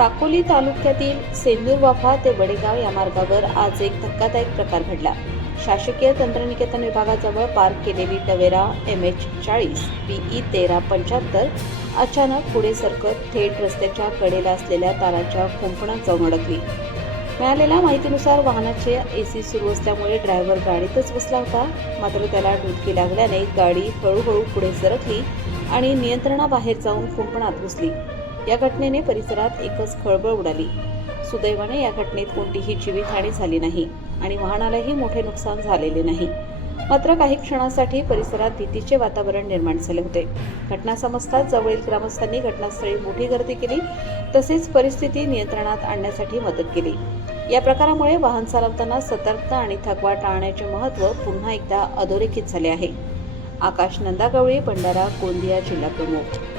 साकोली तालुक्यातील सेंदूर वाफा ते वडेगाव या मार्गावर आज एक धक्कादायक प्रकार घडला। शासकीय तंत्रनिकेतन विभागाजवळ पार्क केलेली टवेरा MH40 PE 1375 अचानक पुढे सरकत थेट रस्त्याच्या कडेला असलेल्या ताराच्या कुंपणात जाऊन अडकली। मिळालेल्या माहितीनुसार वाहनाचे AC सुरू असल्यामुळे ड्रायव्हर गाडीतच बसला होता, मात्र त्याला डुलकी लागल्याने गाडी हळूहळू पुढे सरकली आणि नियंत्रणाबाहेर जाऊन कुंपणात घुसली। या घटनेने परिसरात एकच खळबळ उडाली। सुदैवाने या घटनेत कोणतीही जीवितहानी झाली नाही आणि वाहनालाही मोठे नुकसान झालेले नाही। मात्र काही क्षणांसाठी परिसरात भीतीचे वातावरण निर्माण झाले होते। घटना समजताच जवळील ग्रामस्थांनी घटनास्थळी मोठी गर्दी केली, तसेच परिस्थिती नियंत्रणात आणण्यासाठी मदत केली। या प्रकारामुळे वाहन चालवताना सतर्कता आणि थकवा टाळण्याचे महत्त्व पुन्हा एकदा अधोरेखित झाले आहे। आकाश नंदागवळी, भंडारा गोंदिया जिल्हा प्रमुख।